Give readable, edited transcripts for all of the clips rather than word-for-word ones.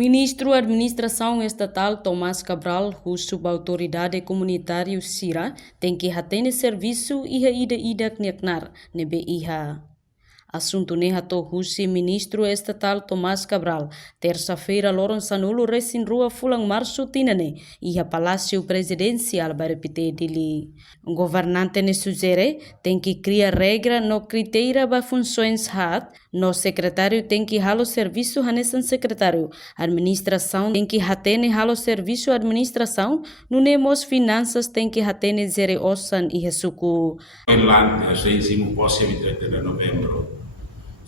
Ministro Administração Estatal Tomás Cabral, o subautoridade comunitária Sira, tem que atender serviço ida kneknar nebe iha. Assunto nehato husi Ministro Estatal Tomás Cabral, terça-feira loron sanulo resin rua fulang março tinane, iha Palácio Presidencial barepite dili. Governante ne sugere tem que criar regra no criteria ba funções hat, no secretário tem que halo serviço hanesan secretário, administração tem que hatene halo serviço administração, nunemos finanças tem que hatene zere osan iha suku. Adelante, às 23 de novembro.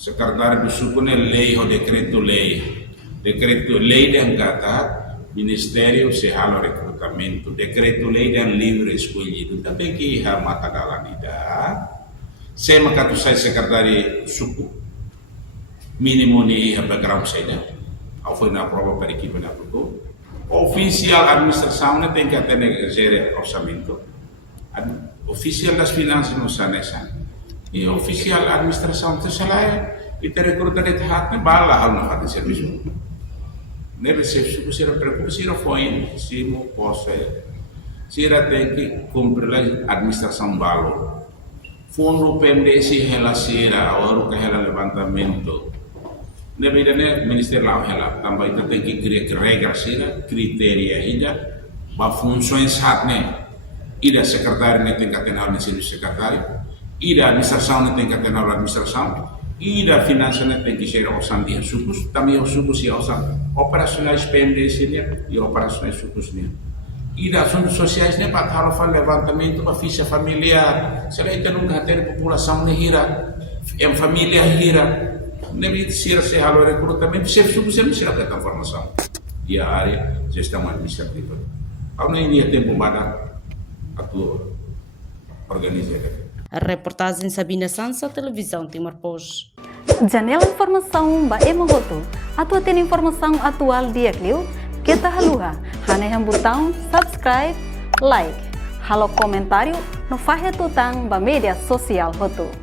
Secretário do Suco é lei ou decreto-lei. Decreto-lei dan kata Ministério se halo recrutamento. Decreto-lei dan livre escolhido. Também que a matagalan ida. Se makatu sai secretário Suco mínimo ni background saja. Ao foi na prova para equipe na tudo. Oficial administração não tem que atender gerir orçamento. Oficial das finanças não sanesan. E oficial administração tersalah itu recruta de hat ne bala hal na hat serviço ne recebe sira preocupa sira foi simo posse sira tem que cumprir a administração balo fundo PMDC hela sira oru que hela levantamento ne bidane ministério lá hela também tem que criar regras sira criteria ida ba funções hat ne ida secretário ne tem que atender no serviço secretário ida administração não tem que atender a administração, ida finanças não tem que ser orçam de sucos, também os sucos e orçam operacionais PMDC e operacionais sucos. Ida assuntos sociais nem para falar levantamento para ficha familiar, se ela nunca tem população nem hira, em família hira, nem ser se halo recrutamento, se sucos não será que informação. E a área gestão administrativa. Ao nem dia tempo para a tua organização. A reportagem Sabina Sansa, Televisão Timor-Pos. Janela informação ba emogoto. Atua tem informação atual dia Clio. Kita haluha. Hane botão subscribe, like. Halo comentário no fahe tutang ba media sosial hotu.